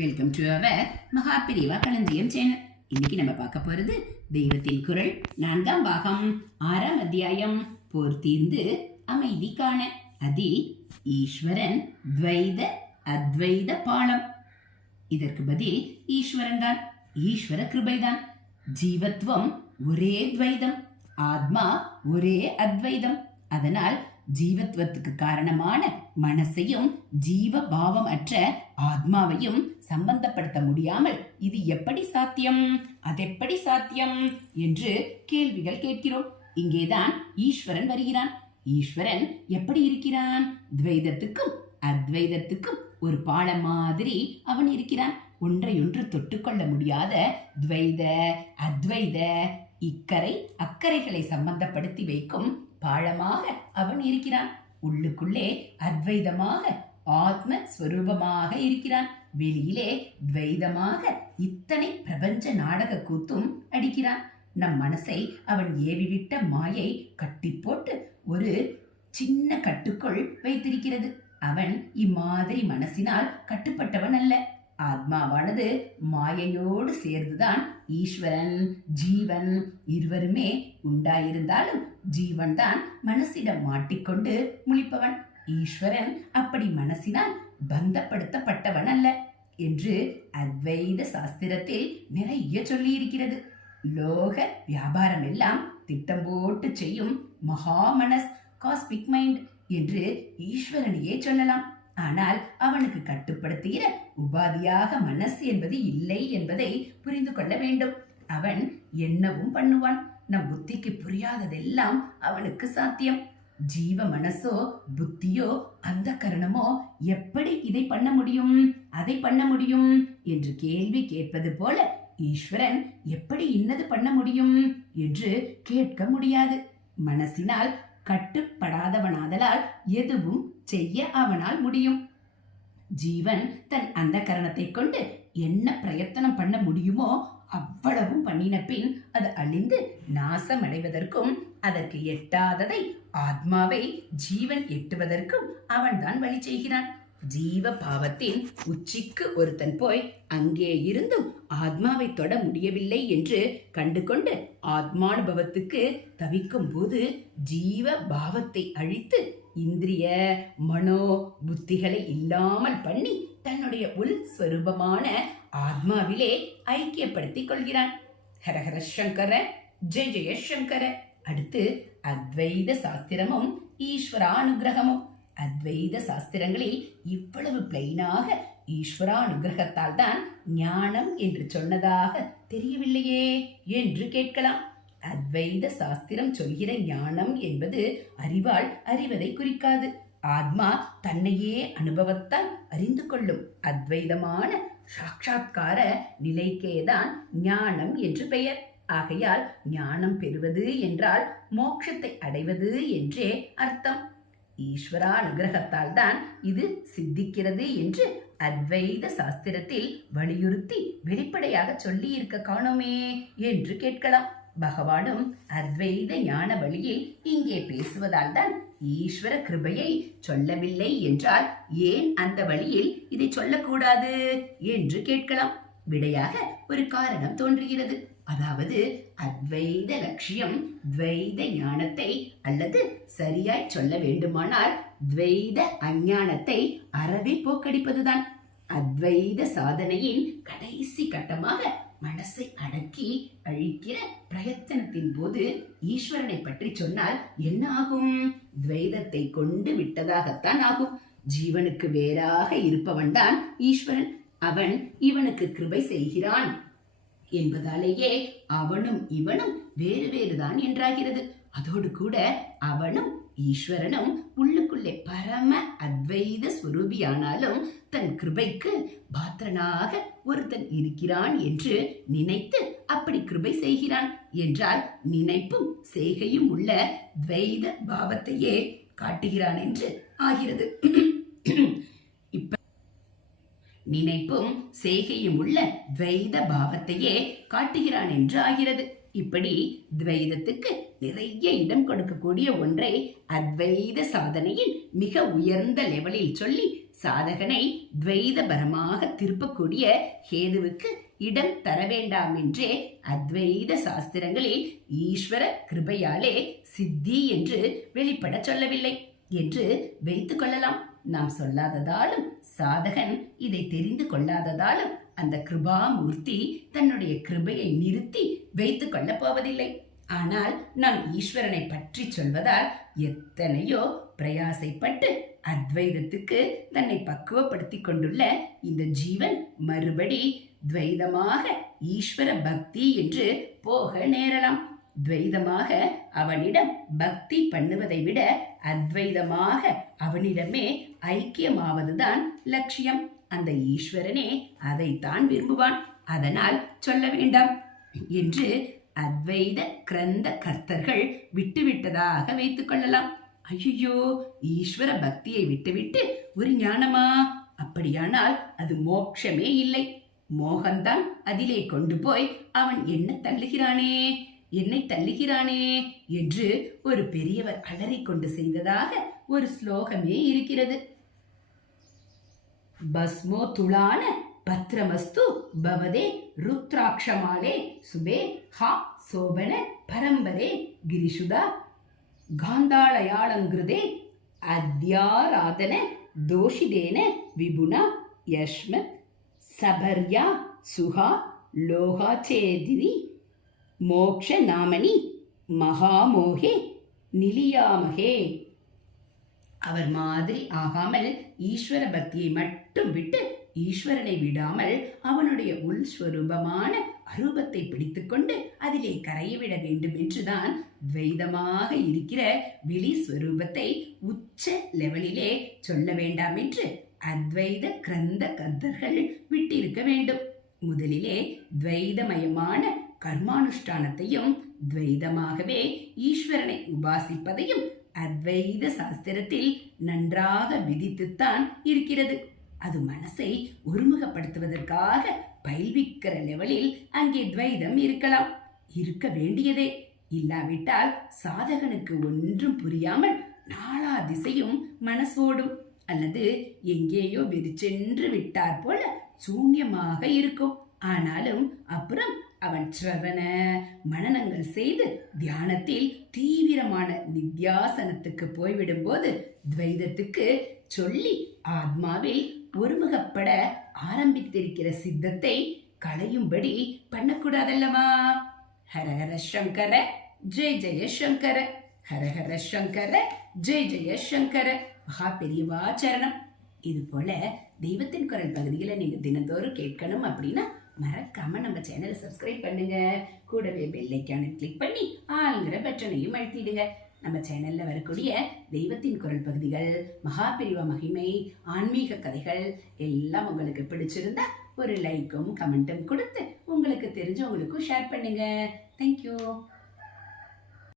Welcome to our Mahaperiyava களஞ்சியம் channel. இன்னைக்கு நம்ம பார்க்க போறது தெய்வத்தின் குரல் 4ஆம் பாகம் 6ஆம் அத்தியாயம் போர் தீர்ந்து அமைதி காண. அதில் ஈஸ்வரன் துவைத அத்வைத பாலம். இதற்கு பதில் ஈஸ்வரன் தான், ஈஸ்வர கிருபைதான். ஜீவத்துவம் ஒரே துவைதம், ஆத்மா ஒரே அத்வைதம். அதனால் ஜீவத்துவத்துக்கு காரணமான மனசையும் ஜீவ பாவம் அற்ற ஆத்மாவையும் சம்பந்தப்படுத்த முடியாமல் இது எப்படி சாத்தியம், அதெப்படி சாத்தியம் என்று கேள்விகள் கேட்கிறோம். இங்கேதான் ஈஸ்வரன் வருகிறான். ஈஸ்வரன் எப்படி இருக்கிறான்? துவைதத்துக்கும் அத்வைதத்துக்கும் ஒரு பாலம் மாதிரி அவன் இருக்கிறான். ஒன்றையொன்று தொட்டுக்கொள்ள முடியாத துவைத அத்வைத இக்கரை அக்கரைகளை சம்பந்தப்படுத்தி வைக்கும் பாழமாக அவன் இருக்கிறான். உள்ளுக்குள்ளே அத்வைதமாக ஆத்ம ஸ்வரூபமாக இருக்கிறான். வெளியிலே துவைதமாக இத்தனை பிரபஞ்ச நாடக கூத்தும் அடிக்கிறான். நம் மனசை அவன் ஏவிவிட்ட மாயை கட்டி போட்டு ஒரு சின்ன கட்டுக்குள் வைத்திருக்கிறது. அவன் இம்மாதிரி மனசினால் கட்டுப்பட்டவன் அல்ல. ஆத்மாவானது மாயையோடு சேர்ந்துதான் ஈஸ்வரன் ஜீவன் இருவருமே உண்டாயிருந்தாலும் ஜீவன் தான் மனசிடம் மாட்டிக்கொண்டு முழிப்பவன். ஈஸ்வரன் அப்படி மனசினால் பந்தப்படுத்தப்பட்டவன் அல்ல என்று அத்வைத சாஸ்திரத்தில் நிறைய சொல்லி இருக்கிறது. லோக வியாபாரம் எல்லாம் திட்டம் போட்டு செய்யும் மகா மனஸ், காஸ்மிக் மைண்ட் என்று ஈஸ்வரனையே சொல்லலாம். ஆனால் அவனுக்கு கட்டுப்படுத்துகிற உபாதியாக மனசு என்பது இல்லை என்பதை புரிந்து கொள்ள வேண்டும். அவன் என்னவும் பண்ணுவான். நம் புத்திக்கு புரியாததெல்லாம் அவனுக்கு சாத்தியம். ஜீவ மனசோ புத்தியோ அந்த கரணமோ எப்படி இதை பண்ண முடியும், அதை பண்ண முடியும் என்று கேள்வி கேட்பது போல ஈஸ்வரன் எப்படி இன்னது பண்ண முடியும் என்று கேட்க முடியாது. மனசினால் கட்டுப்படாதவனாதலால் எதுவும் செய்ய அவனால் முடியும். ஜீவன் தன் அந்த கரணத்தை கொண்டு என்ன பிரயத்தனம் பண்ண முடியுமோ அவ்வளவும் பண்ணின பின் அது அழிந்து நாசமடைவதற்கும் அதற்கு எட்டாததை ஆத்மாவை ஜீவன் எட்டுவதற்கும் அவன்தான் வழி செய்கிறான். ஜீவ பாவத்தின் உச்சிக்கு ஒருத்தன் போய் அங்கே இருந்தும் ஆத்மாவை தொட முடியவில்லை என்று கண்டுகொண்டு ஆத்மானுபவத்துக்கு தவிக்கும் போது ஜீவ பாவத்தை அழித்து இந்திரிய மனோ புத்திகளை இல்லாமல் பண்ணி தன்னுடைய உள் ஸ்வரூபமான ஆத்மாவிலே ஐக்கியப்படுத்திக் கொள்கிறான். ஹரஹர சங்கர, ஜெய ஜெய சங்கர. அடுத்து அத்வைத சாஸ்திரமும் ஈஸ்வரானுகிரகமும். அத்வைத சாஸ்திரங்களில் இவ்வளவு பிளைனாக ஈஸ்வரானுகிரகத்தால் தான் ஞானம் என்று சொன்னதாக தெரியவில்லையே என்று கேட்கலாம். அத்வைத சாஸ்திரம் சொல்கிற ஞானம் என்பது அறிவால் அறிவதை குறிக்காது. ஆத்மா தன்னையே அனுபவத்தால் அறிந்து கொள்ளும் அத்வைதமான சாட்சாத்கார நிலைக்கேதான் ஞானம் என்று பெயர். ஆகையால் ஞானம் பெறுவது என்றால் மோட்சத்தை அடைவது என்றே அர்த்தம். ஈஸ்வரா அனுகிரகத்தால் தான் இது சித்திக்கிறது என்று அத்வைத சாஸ்திரத்தில் வலியுறுத்தி வெளிப்படையாக சொல்லி இருக்க காணோமே என்று கேட்கலாம். பகவானும் அத்வைத ஞான வழியில் இங்கே பேசுவதால் தான் ஈஸ்வர கிருபையை சொல்லவில்லை என்றால் ஏன் அந்த வழியில் இதை சொல்லக்கூடாது என்று கேட்கலாம். விடையாக ஒரு காரணம் தோன்றுகிறது. அதாவது அத்வைத லட்சியம் துவைத ஞானத்தை அல்லது சரியாய் சொல்ல வேண்டுமானால் துவைத அஞ்ஞானத்தை அறவே போக்கடிப்பதுதான். அத்வைத சாதனையின் கடைசி கட்டமாக மனசை அடக்கி அழிக்கிற பிரயத்தனத்தின் போது ஈஸ்வரனை பற்றி சொன்னால் என்ன ஆகும்? துவைதத்தை கொண்டு விட்டதாகத்தான் ஆகும். ஜீவனுக்கு வேறாக இருப்பவன் தான் ஈஸ்வரன். அவன் இவனுக்கு கிருபை செய்கிறான் என்பதாலேயே அவனும் இவனும் வேறு வேறுதான் என்றாகிறது. அதோடு கூட அவனும் ஈஸ்வரனும் உள்ளுக்குள்ளே பரம அத்வைத ஸ்வரூபியானாலும் தன் கிருபைக்கு பாத்திரனாக ஒருத்தன் இருக்கிறான் என்று நினைத்து அப்படி கிருபை செய்கிறான் என்றால் நினைப்பும் செய்கையும் உள்ள துவைத பாவத்தையே காட்டுகிறான் என்று ஆகிறது. நினைப்பும் செய்கையும் உள்ள துவைத பாவத்தையே காட்டுகிறான் என்று ஆகிறது. இப்படி துவைதத்துக்கு நிறைய இடம் கொடுக்கக்கூடிய ஒன்றை அத்வைத சாதனையில் மிக உயர்ந்த லெவலில் சொல்லி சாதகனை துவைதபரமாக திருப்பக்கூடிய ஹேதுவுக்கு இடம் தர வேண்டாம் என்றே அத்வைத சாஸ்திரங்களில் ஈஸ்வர கிருபையாலே சித்தி என்று வெளிப்பட சொல்லவில்லை என்று வைத்துக் கொள்ளலாம். நாம் சொல்லாததாலும் சாதகன் இதை தெரிந்து கொள்ளாததாலும் அந்த கிருபாமூர்த்தி தன்னுடைய கிருபையை நிறுத்தி வைத்துக் கொள்ளப் போவதில்லை. ஆனால் நான் ஈஸ்வரனை பற்றி சொல்வதால் எத்தனையோ பிரயாசைப்பட்டு அத்வைதத்துக்கு தன்னை பக்குவப்படுத்திக் கொண்டுள்ள இந்த ஜீவன் மறுபடி துவைதமாக ஈஸ்வர பக்தி என்று போக நேரலாம். துவைதமாக அவனிடம் பக்தி பண்ணுவதை விட அத்வைதமாக அவனிடமே ஐக்கியமாவதுதான் லட்சியம். அந்த ஈஸ்வரனே அதைத்தான் விரும்புவான். அதனால் சொல்ல வேண்டாம் என்று அத்வைத கிரந்த கர்த்தர்கள் விட்டுவிட்டதாக வைத்துக் கொள்ளலாம். ஐயோ, ஈஸ்வர பக்தியை விட்டுவிட்டு ஒரு ஞானமா? அப்படியானால் அது மோட்சமே இல்லை, மோகம்தான் அதிலே கொண்டு போய் அவன் என்னை தள்ளுகிறானே என்று ஒரு பெரியவர் அலறிக்கொண்டு செய்ததாக ஒரு ஸ்லோகமே இருக்கிறது. பஸ்மோ துளான பத்ரமஸ்து பவதே ருத்ராட்சமாலே சுபே ஹா சோபன பரம்பரே கிரிசுதா காந்தாளயாளங்கிருதே அத்யாராதன தோஷிதேன விபுனா யஷ்மத் சபர்யா சுஹா லோகாச்சேதிரி மோக்ஷ நாமனி மகாமோகே நிலியாமகே. அவர் மாதிரி ஆகாமல் ஈஸ்வர பக்தியை மட்டும் விட்டு ஈஸ்வரனை விடாமல் அவனுடைய உள்ஸ்வரூபமான அரூபத்தை பிடித்துக்கொண்டு அதிலே கரையவிட வேண்டும் என்றுதான் துவைதமாக இருக்கிற வெளிஸ்வரூபத்தை உச்ச லெவலிலே சொல்ல வேண்டாம் என்று அத்வைத கிரந்த கர்த்தர்கள் விட்டிருக்க வேண்டும். முதலிலே துவைதமயமான கர்மானுஷ்டானத்தையும் துவைதமாகவே ஈஸ்வரனை உபாசிப்பதையும் அத்வைத சாஸ்திரத்தில் நன்றாக விதித்துத்தான் இருக்கிறது. அது மனசை ஒருமுகப்படுத்துவதற்காக பயில்விக்கிற லெவலில் அங்கே துவைதம் இருக்க வேண்டியதே. இல்லாவிட்டால் சாதகனுக்கு ஒன்றும் புரியாமல் நாலா திசையும் மனசோடும், அல்லது எங்கேயோ வெறிச்சென்று விட்டார் போல சூன்யமாக இருக்கும். ஆனாலும் அப்புறம் அவன் சிரவண மனனங்கள் செய்து தியானத்தில் தீவிரமான நித்யாசனத்துக்கு போய்விடும் போது துவைதத்துக்கு சொல்லி ஆத்மாவில் ஒருமுகப்பட ஆரம்பித்திருக்கிற சித்தத்தை களையும்படி பண்ணக்கூடாதல்லவா? ஹரஹர சங்கர ஜெய ஜெய சங்கர, ஹரஹர சங்கர ஜெய ஜெய சங்கர. மகா பெரியவா சரணம். இது போல தெய்வத்தின் குரல் பகுதிகளை நீங்க தினந்தோறும் கேட்கணும் அப்படின்னா மறக்காம நம்ம சேனலை சப்ஸ்கிரைப் பண்ணுங்க. கூடவே பெல் ஐக்கானை கிளிக் பண்ணி ஆளுங்கிற பட்டனையும் அழுத்திடுங்க. நம்ம சேனல்ல வரக்கூடிய தெய்வத்தின் குரல் பகுதிகள், மகா பெரியவா மகிமை, ஆன்மீக கதைகள் எல்லாம் உங்களுக்கு பிடிச்சிருந்தா ஒரு லைக்கும் கமெண்ட்டும் கொடுத்து உங்களுக்கு தெரிஞ்சவங்களுக்கும் ஷேர் பண்ணுங்க. தேங்க்யூ.